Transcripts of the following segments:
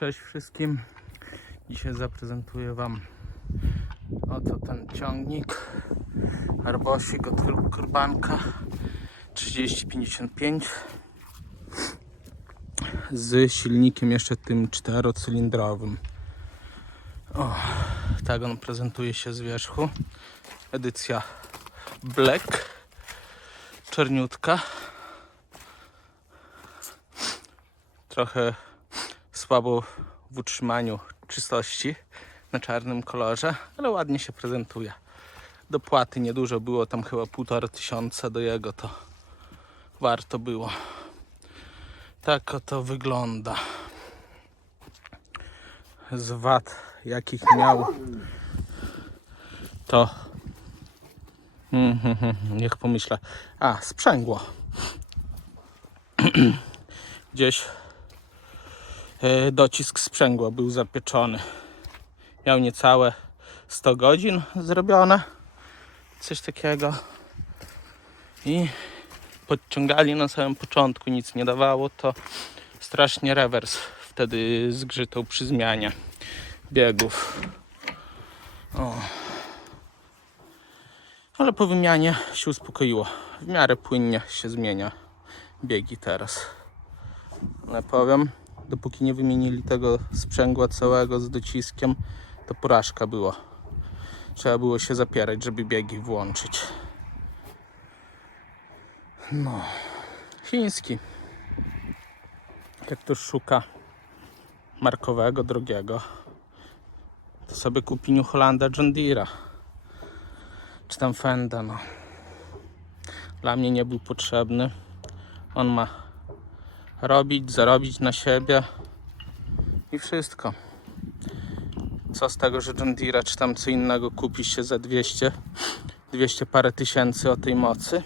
Cześć wszystkim. Dzisiaj zaprezentuję Wam oto ten ciągnik Arbosik od Kur- Kurbanka 3055 z silnikiem jeszcze tym czterocylindrowym. O, tak on prezentuje się z wierzchu. Edycja Black, czerniutka. Trochę słabo w utrzymaniu czystości na czarnym kolorze, ale ładnie się prezentuje. Dopłaty niedużo było, tam chyba półtora tysiąca do jego, to warto było. Tak oto wygląda. Z wad, jakich miał, to Mhm, niech pomyślę. A, sprzęgło. Gdzieś docisk sprzęgła był zapieczony. Miał niecałe 100 godzin zrobione. Coś takiego. I podciągali na samym początku, nic nie dawało, to strasznie rewers wtedy zgrzytał przy zmianie biegów. O. Ale po wymianie się uspokoiło. W miarę płynnie się zmienia biegi teraz. Ale powiem, dopóki nie wymienili tego sprzęgła całego z dociskiem, to porażka była. Trzeba było się zapierać, żeby biegi włączyć. No, chiński. Jak ktoś szuka markowego, drogiego, to sobie kupi New Hollanda John Deere'a. Czy tam Fenda, no. Dla mnie nie był potrzebny. On ma robić, zarobić na siebie i wszystko. Co z tego, że John Deere czy tam co innego kupi się za 200, 200 parę tysięcy o tej mocy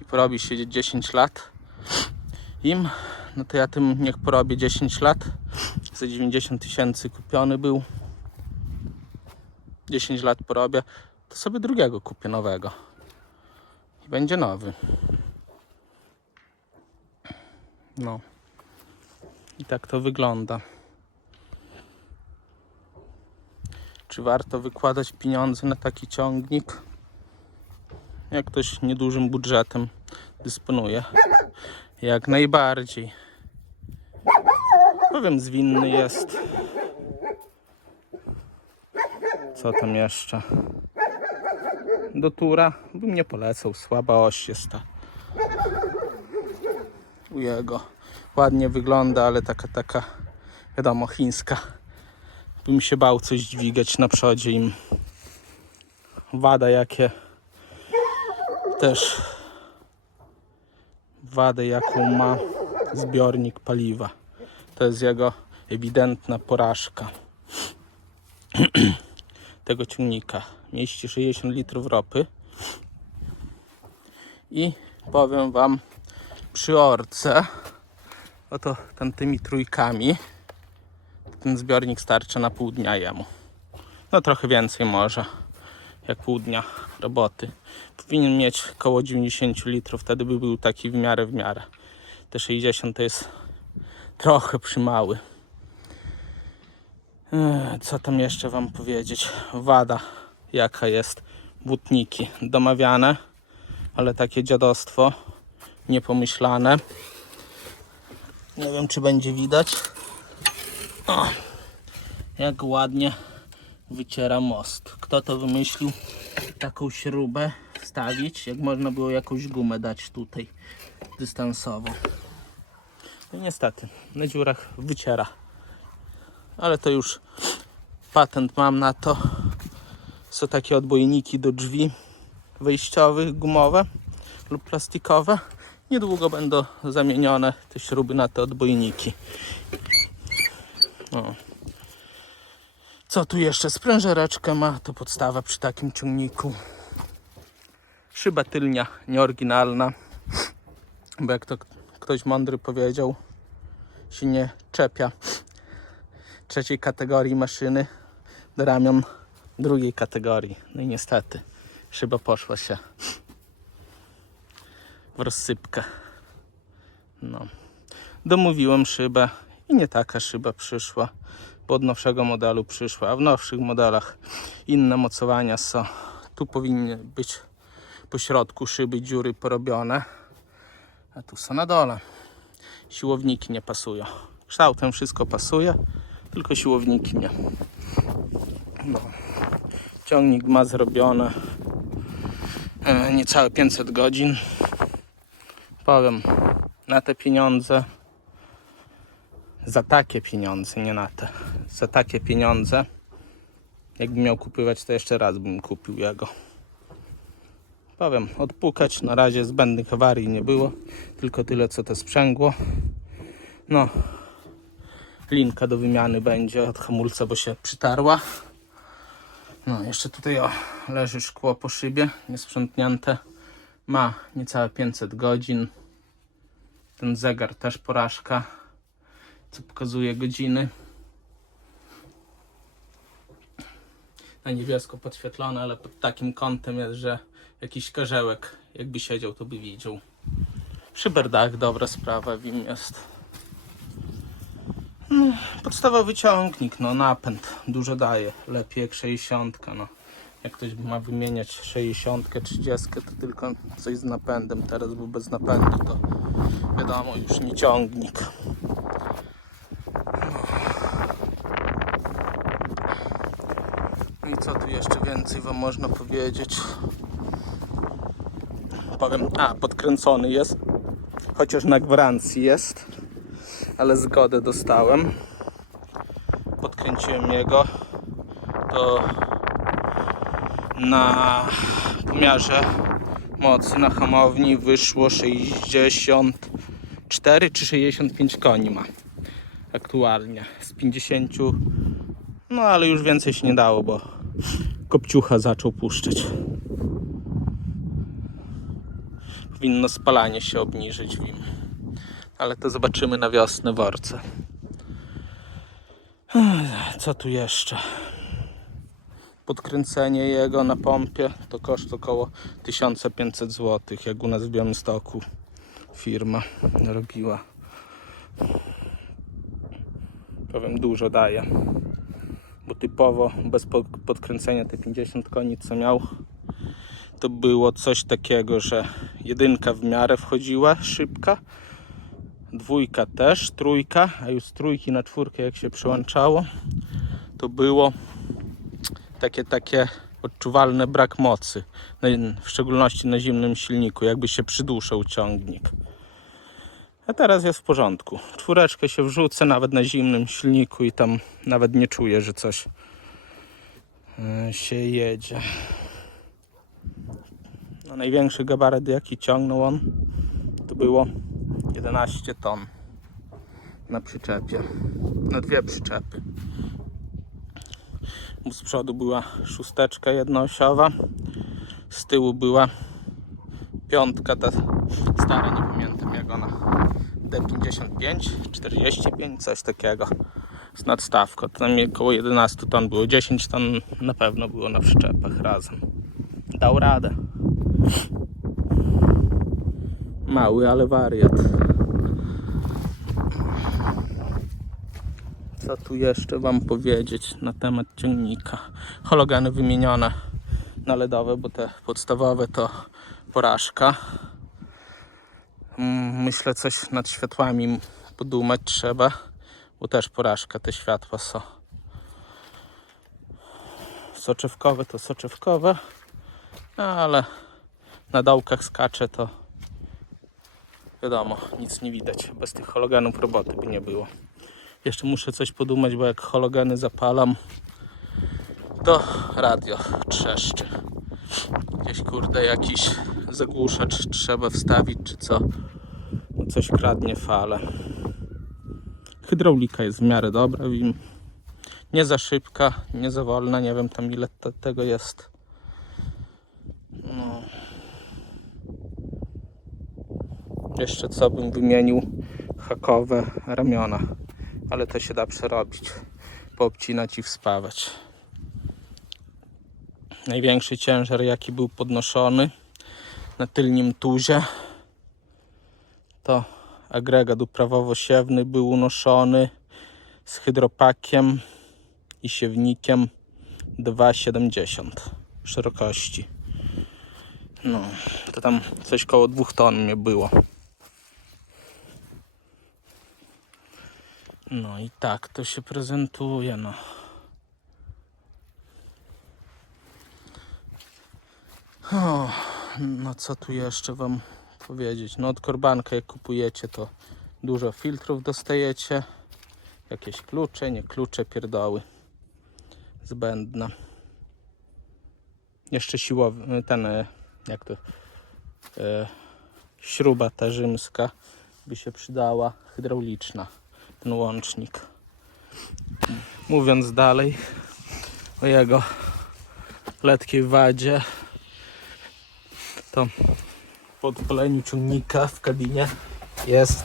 i porobi się 10 lat im, no to ja tym niech porobię 10 lat. Za 90 tysięcy kupiony był. 10 lat porobię, to sobie drugiego kupię nowego. I będzie nowy. No. I tak to wygląda. Czy warto wykładać pieniądze na taki ciągnik? Jak ktoś niedużym budżetem dysponuje. Jak najbardziej. Powiem, zwinny jest. Co tam jeszcze? Do tura bym nie polecał. Słaba oś jest ta. U jego. Ładnie wygląda, ale taka, taka, wiadomo, chińska. Bym się bał coś dźwigać na przodzie im. Wada jakie też wadę jaką ma zbiornik paliwa. To jest jego ewidentna porażka tego ciągnika. Mieści 60 litrów ropy. I powiem Wam przy orce, oto tamtymi trójkami, ten zbiornik starczy na pół dnia jemu. No trochę więcej może, jak pół dnia roboty. Powinien mieć około 90 litrów, wtedy by był taki w miarę w miarę. Te 60 to jest trochę przymały. Eee, Co tam jeszcze Wam powiedzieć? Wada, jaka jest. Butniki domawiane, ale takie dziadostwo, niepomyślane. Nie wiem, czy będzie widać. O, jak ładnie wyciera most. Kto to wymyślił? Taką śrubę wstawić, jak można było jakąś gumę dać tutaj dystansowo. No niestety, na dziurach wyciera ale to już patent mam na to. Są takie odbojniki do drzwi wejściowych, gumowe lub plastikowe. Niedługo będą zamienione te śruby na te odbojniki. O. Co tu jeszcze? Sprężereczkę ma, to podstawa przy takim ciągniku. Szyba tylnia, nieoryginalna. Bo jak to ktoś mądry powiedział, się nie czepia trzeciej kategorii maszyny do ramion drugiej kategorii. No i niestety szyba poszła się w rozsypkę. No. Domówiłem szybę i nie taka szyba przyszła, bo od nowszego modelu przyszła, a w nowszych modelach inne mocowania są. Tu powinny być po środku szyby dziury porobione, a tu są na dole. Siłowniki nie pasują. Kształtem wszystko pasuje, tylko siłowniki nie. No. Ciągnik ma zrobione e, niecałe 500 godzin. Powiem, na te pieniądze, za takie pieniądze, nie na te, za takie pieniądze, jakbym miał kupywać, to jeszcze raz bym kupił jego. Powiem, odpukać, na razie zbędnych awarii nie było, tylko tyle co to sprzęgło. No, linka do wymiany będzie od hamulca, bo się przytarła. No, jeszcze tutaj o, leży szkło po szybie, niesprzątnięte. Ma niecałe 500 godzin. Ten zegar też porażka, co pokazuje godziny. Na niebiesko podświetlone, ale pod takim kątem jest, że jakiś karzełek jakby siedział, to by widział. Szyberdach, dobra sprawa, wim jest. No, podstawowy ciągnik, no napęd dużo daje, lepiej jak 60. No. Jak ktoś ma wymieniać 60, 30, to tylko coś z napędem. Teraz, bo bez napędu to wiadomo, już nie ciągnik. No i co tu jeszcze więcej Wam można powiedzieć? Powiem, a podkręcony jest, chociaż na gwarancji jest, ale zgodę dostałem. Podkręciłem jego, to na pomiarze mocy na hamowni wyszło 64 czy 65 koni ma aktualnie. Z 50 no ale już więcej się nie dało, bo kopciucha zaczął puszczać. Powinno spalanie się obniżyć w nim ale to zobaczymy na wiosnę w orce co tu jeszcze podkręcenie jego na pompie to koszt około 1500 zł, jak u nas w Białymstoku firma robiła. Powiem, dużo daje, bo typowo bez po- podkręcenia te 50 koni co miał, to było coś takiego, że jedynka w miarę wchodziła, szybka, dwójka też, trójka, a już z trójki na czwórkę jak się przyłączało, to było takie, takie odczuwalny brak mocy, w szczególności na zimnym silniku, jakby się przyduszał ciągnik. A teraz jest w porządku. Czwóreczkę się wrzucę nawet na zimnym silniku i tam nawet nie czuję, że coś e, się jedzie. No, największy gabaret jaki ciągnął on to było 11 ton na przyczepie. Na dwie przyczepy. Z przodu była szósteczka jednoosiowa, z tyłu była piątka, ta stara, nie pamiętam jak ona, D55, 45, coś takiego z nadstawką. Tam około 11 ton było, 10 ton na pewno było na przyczepach razem. Dał radę. Mały, ale wariat. Co tu jeszcze Wam powiedzieć na temat ciągnika? Hologany wymienione na LEDowe, bo te podstawowe to porażka. Mm, Myślę coś nad światłami podumać trzeba, bo też porażka te światła są. Soczewkowe to soczewkowe, ale na dołkach skacze to wiadomo, nic nie widać. Bez tych hologanów roboty by nie było. Jeszcze muszę coś podumać, bo jak hologeny zapalam, to radio trzeszczy. Gdzieś kurde jakiś zagłuszacz trzeba wstawić, czy co. No coś kradnie fale. Hydraulika jest w miarę dobra. Nie za szybka, nie za wolna. Nie wiem tam ile te, tego jest. No. Jeszcze co bym wymienił? Hakowe ramiona. Ale to się da przerobić. Poobcinać i wspawać. Największy ciężar jaki był podnoszony na tylnym tuzie to agregat uprawowo-siewny był unoszony z hydropakiem i siewnikiem 2,70 szerokości. No, to tam coś koło dwóch ton mnie było. No i tak to się prezentuje, no. O, no co tu jeszcze wam powiedzieć? No od korbanka jak kupujecie to dużo filtrów dostajecie. Jakieś klucze, nie klucze, pierdoły. Zbędne. Jeszcze siłowy, ten, e, jak to, e, śruba ta rzymska by się przydała, hydrauliczna, ten łącznik. Mówiąc dalej o jego letkiej wadzie, to po odpaleniu ciągnika w kabinie jest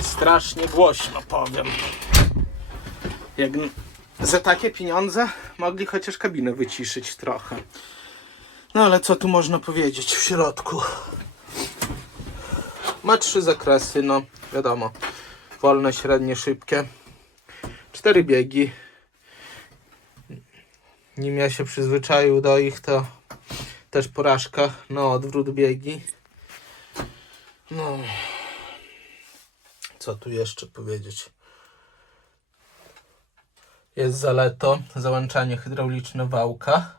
strasznie głośno, powiem. Jak za takie pieniądze mogli chociaż kabinę wyciszyć trochę. No ale co tu można powiedzieć w środku? Ma trzy zakresy, no wiadomo. Wolne, średnie, szybkie. Cztery biegi. Nim ja się przyzwyczaił do ich, to też porażka. No, odwrót biegi. No. Co tu jeszcze powiedzieć? Jest zaleto, załączanie hydrauliczne wałka,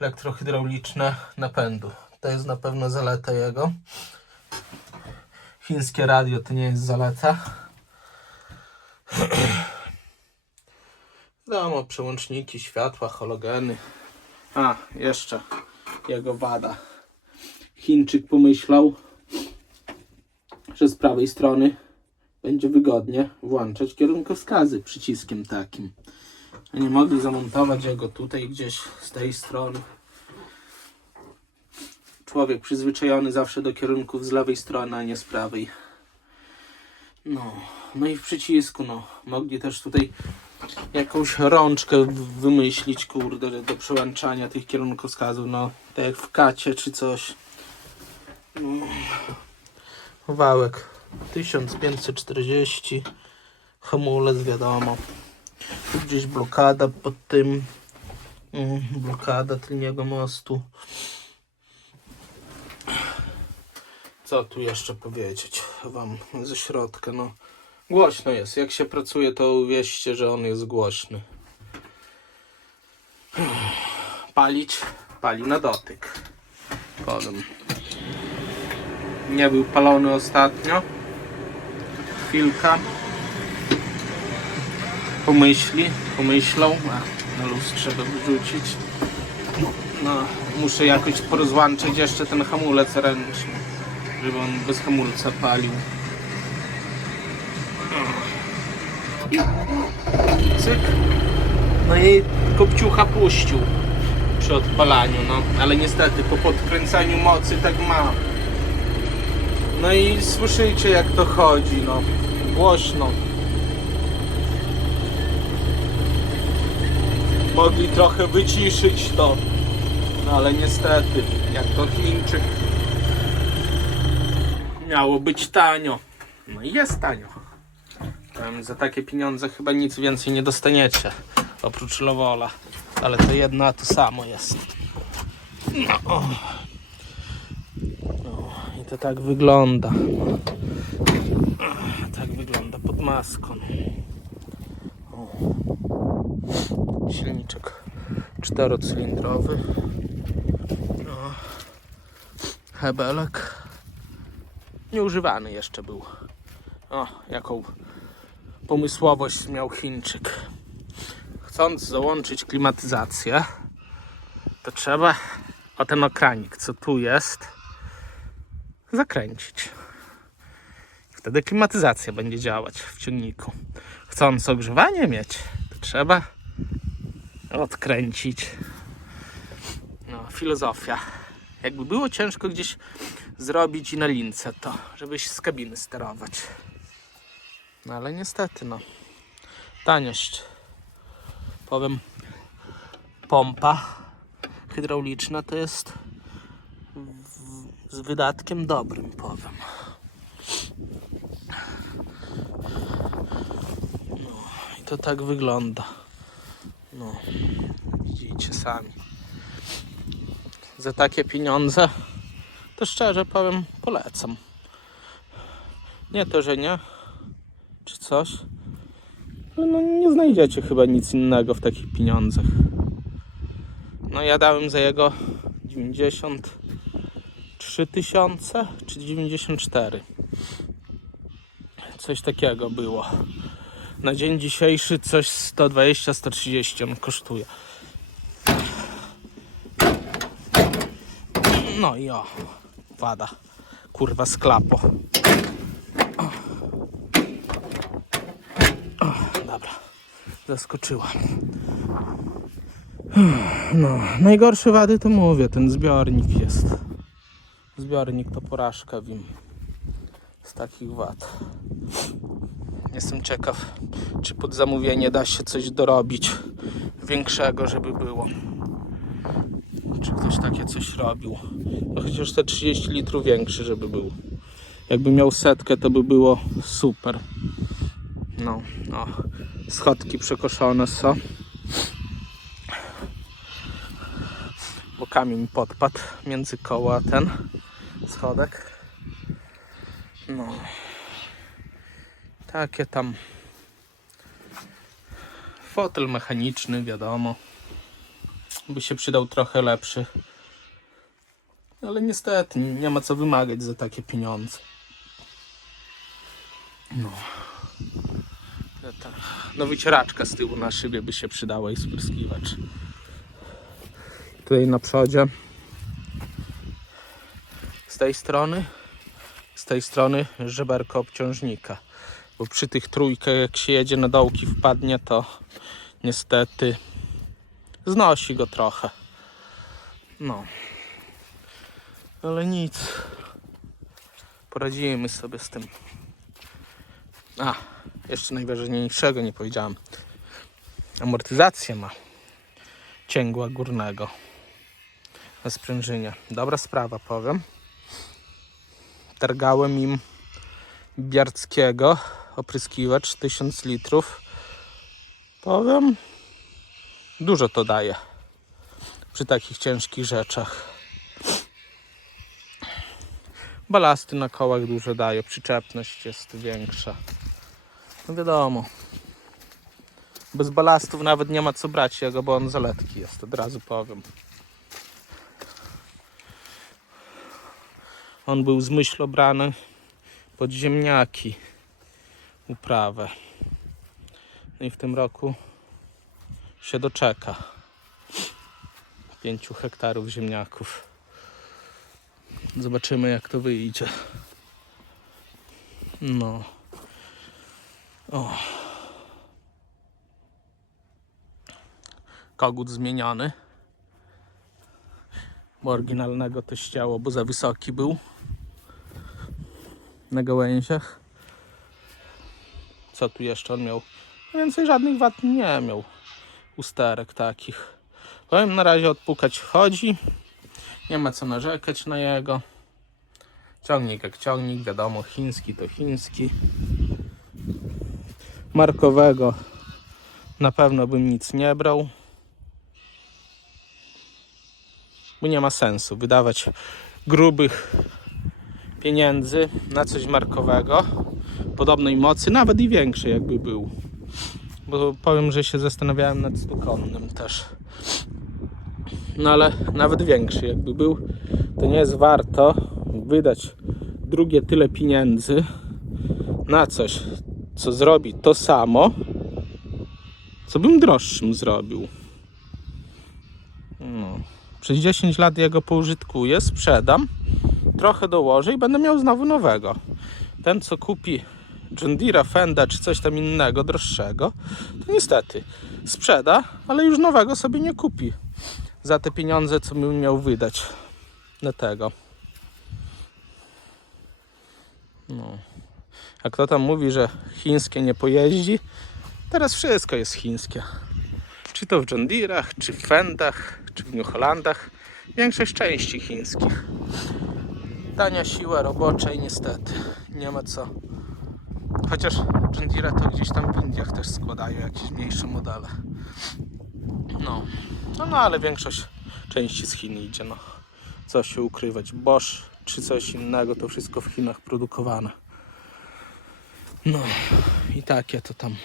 elektrohydrauliczne napędu. To jest na pewno zaleta jego. Chińskie radio to nie jest zaleta. Wiadomo, przełączniki, światła, halogeny. A, jeszcze jego wada. Chińczyk pomyślał, że z prawej strony będzie wygodnie włączać kierunkowskazy przyciskiem takim. Nie mogli zamontować jego tutaj gdzieś z tej strony. Człowiek przyzwyczajony zawsze do kierunków z lewej strony, a nie z prawej. No, no i w przycisku, no. Mogli też tutaj jakąś rączkę wymyślić, kurde, do- do przełączania tych kierunkowskazów, no. Tak jak w kacie czy coś. No. Wałek 1540 hamulec wiadomo tu gdzieś blokada pod tym mm, blokada tylniego mostu co tu jeszcze powiedzieć wam ze środka no głośno jest jak się pracuje to uwierzcie że on jest głośny palić pali na dotyk powiem nie był palony ostatnio. Chwilka. Pomyśli, pomyślą. A, na lustrze go wyrzucić. No, muszę jakoś porozłączyć jeszcze ten hamulec ręczny, żeby on bez hamulca palił. Cyk. No i kopciucha puścił przy odpalaniu, no. Ale niestety po podkręcaniu mocy tak ma. No i słyszycie jak to chodzi, no. Głośno. Mogli trochę wyciszyć to. No ale niestety, jak to Chińczyk. Miało być tanio. No i jest tanio. Tam za takie pieniądze chyba nic więcej nie dostaniecie. Oprócz Lowola. Ale to jedno, a to samo jest. No. o. I to tak wygląda. Tak wygląda pod maską. O. Silniczek czterocylindrowy. O. Hebelek. Nieużywany jeszcze był. O, jaką pomysłowość miał Chińczyk. Chcąc załączyć klimatyzację, to trzeba o ten okranik, co tu jest, zakręcić. Wtedy klimatyzacja będzie działać w ciągniku. Chcąc ogrzewanie mieć, to trzeba odkręcić. No, filozofia. Jakby było ciężko gdzieś zrobić i na lince to, żeby się z kabiny sterować. No ale niestety, no. Taniość. Powiem, pompa hydrauliczna to jest z wydatkiem dobrym, powiem. No i to tak wygląda. No, widzicie sami. Za takie pieniądze to szczerze powiem polecam. Nie to, że nie, czy coś. No nie znajdziecie chyba nic innego w takich pieniądzach. No ja dałem za jego 93 tysiące czy 94. Coś takiego było. Na dzień dzisiejszy coś 120-130 on kosztuje. No i o, wada. Kurwa sklapo. Dobra, zaskoczyła. No, najgorsze wady to mówię, ten zbiornik jest. Zbiornik to porażka wim z takich wad. Jestem ciekaw, czy pod zamówienie da się coś dorobić większego, żeby było. Czy ktoś takie coś robił. No chociaż te 30 litrów większy, żeby był. Jakby miał setkę, to by było super. No, no. Schodki przekoszone są. Bo kamień podpadł między koła ten schodek. No. Takie tam. Fotel mechaniczny, wiadomo. By się przydał trochę lepszy. Ale niestety nie ma co wymagać za takie pieniądze. No. No, wycieraczka z tyłu na szybie by się przydała i spryskiwacz. Tutaj na przodzie. Z tej strony. Z tej strony żeberko obciążnika. Bo przy tych trójkach jak się jedzie na dołki wpadnie to niestety znosi go trochę. No. Ale nic. Poradzimy sobie z tym. A, jeszcze najważniejszego nie powiedziałem. Amortyzację ma cięgła górnego na sprężynie. Dobra sprawa, powiem. Targałem im Biarckiego opryskiwacz 1000 litrów. Powiem, dużo to daje przy takich ciężkich rzeczach. Balasty na kołach dużo daje, przyczepność jest większa. No wiadomo. Bez balastów nawet nie ma co brać jego, bo on zaletki jest, od razu powiem. On był z myśl obrany pod ziemniaki uprawę. No i w tym roku się doczeka 5 hektarów ziemniaków. Zobaczymy jak to wyjdzie. No. O. Kogut zmieniony. Bo oryginalnego to ściało, bo za wysoki był na gałęziach. Co tu jeszcze on miał? Więcej żadnych wad nie miał. Usterek takich. Powiem na razie odpukać chodzi. Nie ma co narzekać na jego. Ciągnik jak ciągnik, wiadomo, chiński to chiński. Markowego na pewno bym nic nie brał. Bo nie ma sensu wydawać grubych pieniędzy na coś markowego podobnej mocy, nawet i większej jakby był. Bo powiem, że się zastanawiałem nad stukonnym też. No ale nawet większy jakby był, to nie jest warto wydać drugie tyle pieniędzy na coś, co zrobi to samo, co bym droższym zrobił. No. Przez 10 lat ja go poużytkuję, sprzedam, trochę dołożę i będę miał znowu nowego. Ten, co kupi John Deere'a, Fenda czy coś tam innego, droższego, to niestety sprzeda, ale już nowego sobie nie kupi za te pieniądze, co bym miał wydać na tego. No. A kto tam mówi, że chińskie nie pojeździ? Teraz wszystko jest chińskie. Czy to w John Deere'ach, czy w Fendach, czy w New Hollandach. Większość części chińskich. Tania siła robocza i niestety nie ma co Chociaż Deere to gdzieś tam w Indiach też składają jakieś mniejsze modele. No. No, no ale większość części z Chin idzie. No. Co się ukrywać? Bosch czy coś innego, to wszystko w Chinach produkowane. No i takie to tam.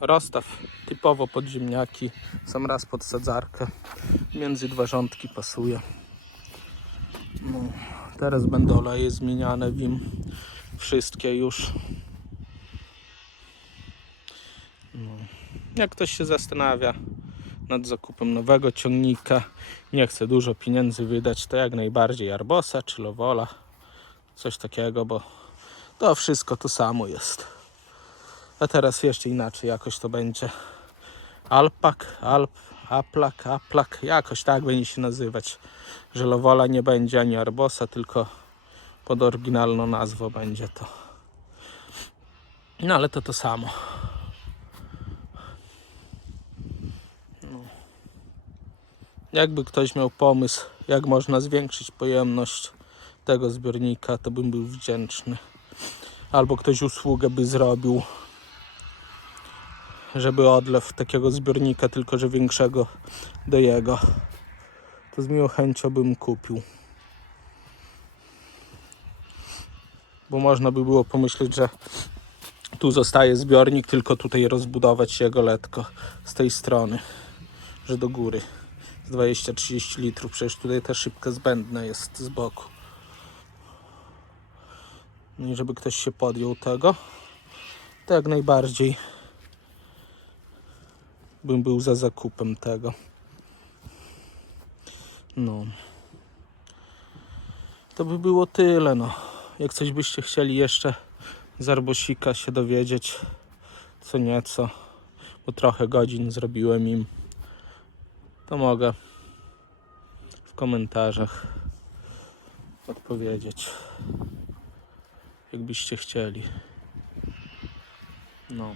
Rozstaw typowo pod ziemniaki. Sam raz pod sadzarkę. Między dwa rządki pasuje. No, teraz będą oleje zmieniane w. Wszystkie już. No. Jak ktoś się zastanawia nad zakupem nowego ciągnika, nie chce dużo pieniędzy wydać, to jak najbardziej Arbosa czy Lowola. Coś takiego, bo to wszystko to samo jest. A teraz jeszcze inaczej jakoś to będzie. Alpak, Alp, Aplak, Aplak, jakoś tak będzie się nazywać. Że Lowola nie będzie ani Arbosa, tylko pod oryginalną nazwą będzie to. No ale to to samo. No. Jakby ktoś miał pomysł, jak można zwiększyć pojemność tego zbiornika, to bym był wdzięczny. Albo ktoś usługę by zrobił, żeby odlew takiego zbiornika, tylko że większego do jego. To z miłą chęcią bym kupił. Bo można by było pomyśleć, że tu zostaje zbiornik, tylko tutaj rozbudować jego letko z tej strony, że do góry. Z 20-30 litrów, przecież tutaj ta szybka zbędna jest z boku. No i żeby ktoś się podjął tego, to jak najbardziej bym był za zakupem tego. No. To by było tyle, no. Jak coś byście chcieli jeszcze z Arbosika się dowiedzieć, co nieco, bo trochę godzin zrobiłem im, to mogę w komentarzach odpowiedzieć, jakbyście chcieli. No.